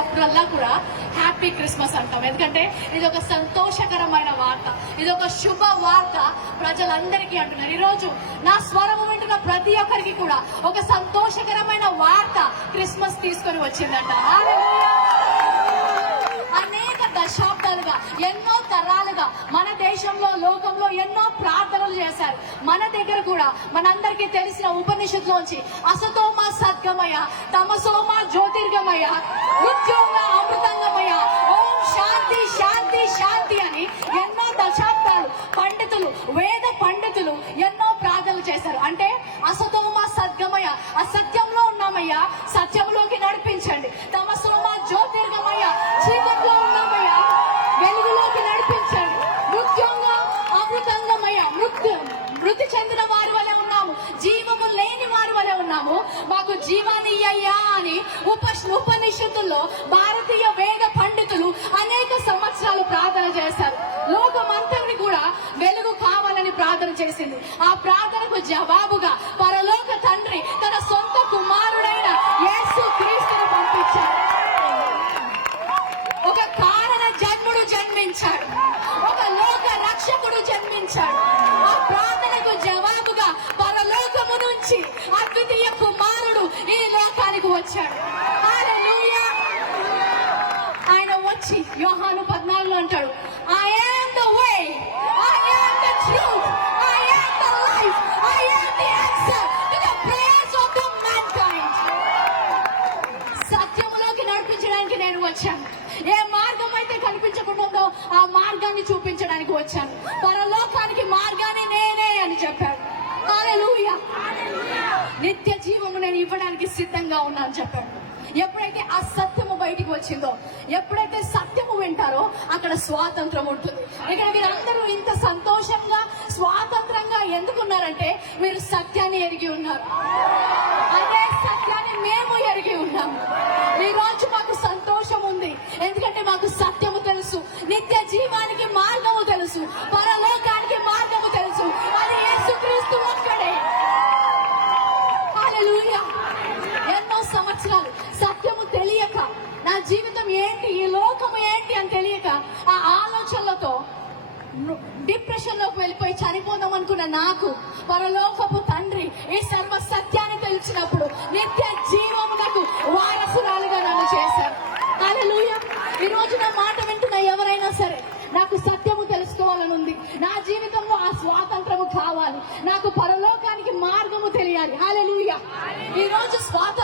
అప్పుడల్లా కూడా happy Christmas అంటాం. ఎందుకంటే ఇది ఒక సంతోషకరమైన వార్త. ఇది ఒక శుభ వార్త ప్రజలందరికీ అంటున్నారు. ఈరోజు నా స్వరము వింటున్న ప్రతి ఒక్కరికి కూడా ఒక సంతోషకరమైన వార్త క్రిస్మస్ తీసుకొని వచ్చిందంట హల్లెలూయా. అనేక దశాబ్దాలుగా ఎన్నో తరాలుగా మన దేశంలో లోకంలో ఎన్నో ప్రార్థనలు చేశారు. మన దగ్గర కూడా మనందరికీ తెలిసిన ఉపనిషత్తులోంచి అసతోమ సద్గమయ తమసోమ జ్యోతిర్గమయ ఉద్యోగ అమృతంగమయ ఓం శాంతి శాంతి శాంతి అని ఎన్నో దశాబ్దాలు పండితులు వేద పండితులు ఎన్నో ప్రార్థనలు చేశారు. అంటే అసతోమ సద్గమయ అసత్యంలో ఉన్నామయ్యా ఉన్నాము మాకు జీవాన్ని అయ్యా అని ఉప ఉపనిషత్తుల్లో భారతీయ వేద పండితులు అనేక సంవత్సరాలు ప్రార్థన చేశారు. లోకమంతరిని కూడా వెలుగు కావాలని ప్రార్థన చేసింది. ఆ ప్రార్థనకు జవాబుగా పరలోక తండ్రి తన వచ్చాడు ఆయన వచ్చి యోహాను పద్నాలుగులో అంటాడు I am the way I the truth I the life I the answer to the prayers of the సత్యములోకి నడిపించడానికి నేను వచ్చాను. ఏ మార్గం అయితే కనిపించకుండా ఉందో ఆ మార్గాన్ని చూపించడానికి వచ్చాను. పరలోక మార్గాన్ని నేనే అని చెప్పాడు హల్లెలూయా. నిత్య జీవము నేను సిద్ధంగా సిద్ధంగా అని చెప్పాడు ఎప్పుడైతే ఆ సత్యము బయటికి వచ్చిందో ఎప్పుడైతే సత్యము వింటారో అక్కడ స్వాతంత్రం ఉంటుంది. ఇక్కడ వీరందరూ ఇంత సంతోషంగా స్వాతంత్రంగా ఎందుకున్నారంటే మీరు సత్యాన్ని ఎరిగి ఉన్నారు. అదే సత్యాన్ని మేము ఎరిగి ఉన్నాము ఈ రోజు మాకు సంతోషం ఉంది. ఎందుకంటే మాకు సత్యము తెలుసు. నిత్య జీవానికి ఏంటి? ఈ లోకము ఏంటి అని తెలియక ఆ ఆలోచనలతో డిప్రెషన్లోకి వెళ్ళిపోయి చనిపోదాం అనుకున్న నాకు పరలోకపు తండ్రి ఈ సర్వ సత్యాన్ని తెలిసినప్పుడు నిత్య జీవమునకు వారసురాలుగా నన్ను చేశారు. హల్లెలూయా. ఈ రోజు నా మాట వింటున్న ఎవరైనా సరే నాకు సత్యము తెలుసుకోవాలని ఉంది. నా జీవితంలో ఆ స్వాతంత్రము కావాలి. నాకు పరలోకానికి మార్గము తెలియాలి. హాలెలుయ ఈ రోజు స్వాతంత్రము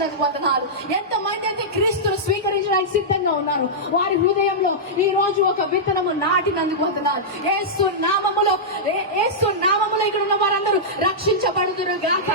మరణించినందుకు వందనాలు ఎంతమంది అయితే క్రీస్తును స్వీకరించడానికి సిద్ధంగా ఉన్నారు వారి హృదయంలో ఈ రోజు ఒక విత్తనము నాటినందుకు వందనాలు ఏసు నామములో ఏసు నామములో ఇక్కడ ఉన్న వారందరూ రక్షించబడుదురు గాక